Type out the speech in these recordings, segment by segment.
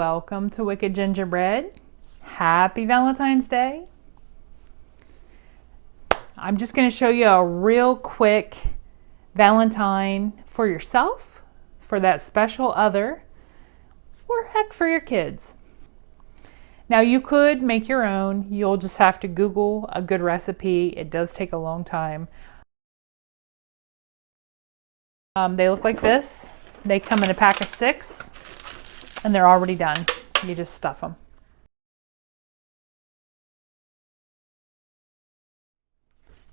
welcome to Wicked Gingerbread. Happy Valentine's Day. I'm just going to show you a real quick Valentine for yourself, for that special other, or heck, for your kids. Now you could make your own. You'll just have to Google a good recipe. It does take a long time. They look like this. They come in a pack of 6 and they're already done. You just stuff them.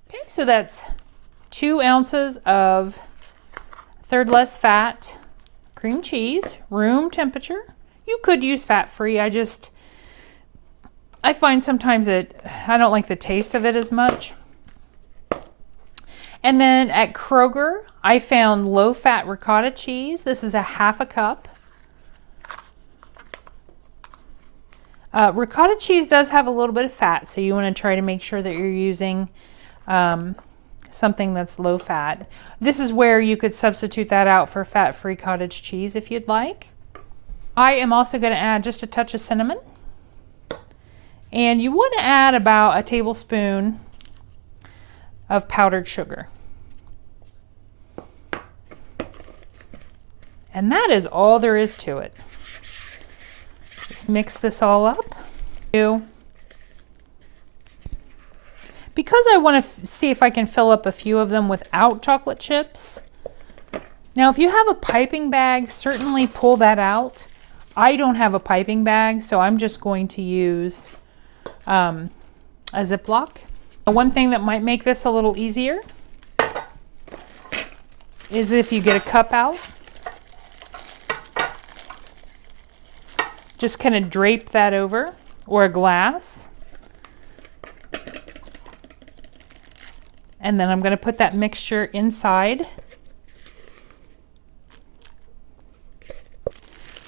Okay, so that's 2 ounces of third less fat cream cheese, room temperature. You could use fat-free. I find sometimes I don't like the taste of it as much. And then at Kroger, I found low-fat ricotta cheese. This is a 1/2 cup. Ricotta cheese does have a little bit of fat, so you want to try to make sure that you're using something that's low fat. This is where you could substitute that out for fat-free cottage cheese if you'd like. I am also going to add just a touch of cinnamon. And you want to add about 1 tablespoon of powdered sugar. And that is all there is to it. Just mix this all up. Because I want to see if I can fill up a few of them without chocolate chips. Now, if you have a piping bag, certainly pull that out. I don't have a piping bag, so I'm just going to use a Ziploc. One thing that might make this a little easier is if you get a cup out. Just kind of drape that over, or a glass. And then I'm going to put that mixture inside.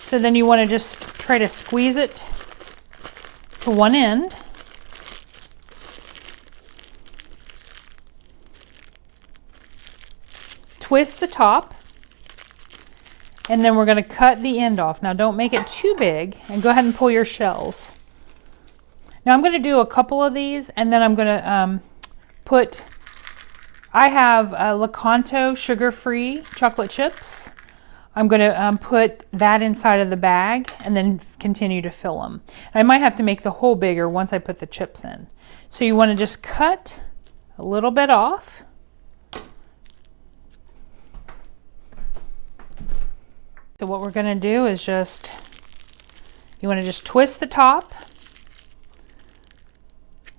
So then you want to just try to squeeze it to one end. Twist the top. And then we're going to cut the end off. Now don't make it too big, and go ahead and pull your shells. Now I'm going to do a couple of these, and then I'm going to I have Lakanto sugar-free chocolate chips. I'm going to put that inside of the bag and then continue to fill them. I might have to make the hole bigger once I put the chips in. So you want to just cut a little bit off. So what we're going to do is you want to just twist the top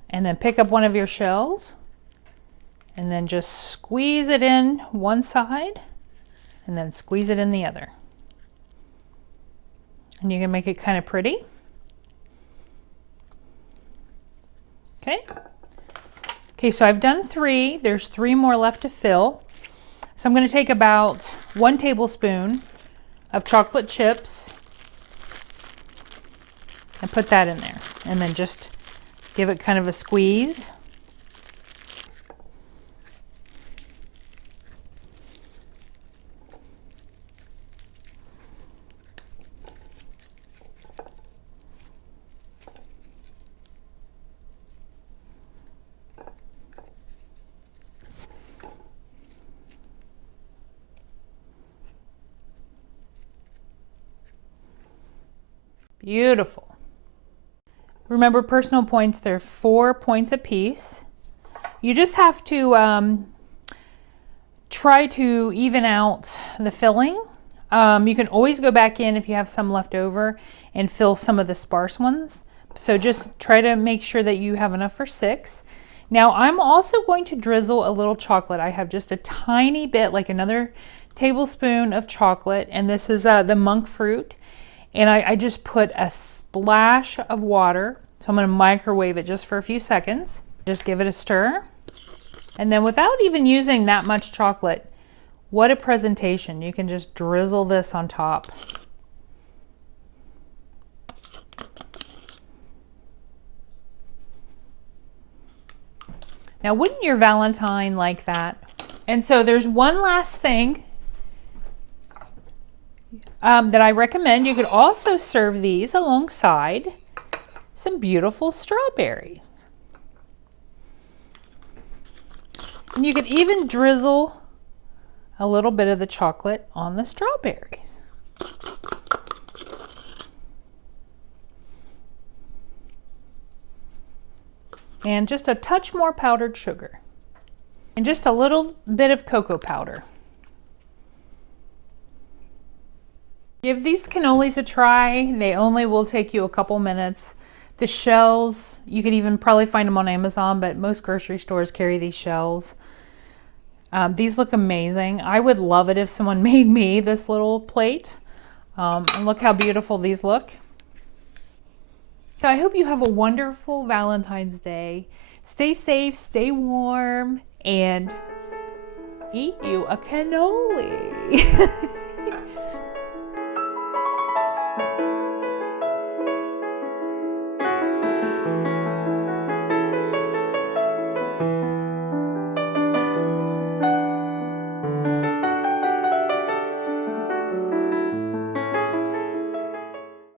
and then pick up one of your shells and then just squeeze it in one side and then squeeze it in the other. And you can make it kind of pretty. Okay, so I've done 3. There's 3 more left to fill. So I'm going to take about 1 tablespoon of chocolate chips and put that in there, and then just give it kind of a squeeze. Beautiful. Remember, personal points, they're 4 points apiece. You just have to try to even out the filling. You can always go back in if you have some left over and fill some of the sparse ones. So just try to make sure that you have enough for 6. Now I'm also going to drizzle a little chocolate. I have just a tiny bit, like another tablespoon of chocolate, and this is the monk fruit. And I just put a splash of water. So I'm going to microwave it just for a few seconds. Just give it a stir. And then without even using that much chocolate, what a presentation. You can just drizzle this on top. Now, wouldn't your Valentine like that? And so there's one last thing. that I recommend. You could also serve these alongside some beautiful strawberries. And you could even drizzle a little bit of the chocolate on the strawberries. And just a touch more powdered sugar. And just a little bit of cocoa powder. Give these cannolis a try. They only will take you a couple minutes. The shells, you could even probably find them on Amazon, but most grocery stores carry these shells. These look amazing. I would love it if someone made me this little plate. And look how beautiful these look. So I hope you have a wonderful Valentine's Day. Stay safe, stay warm, and eat you a cannoli.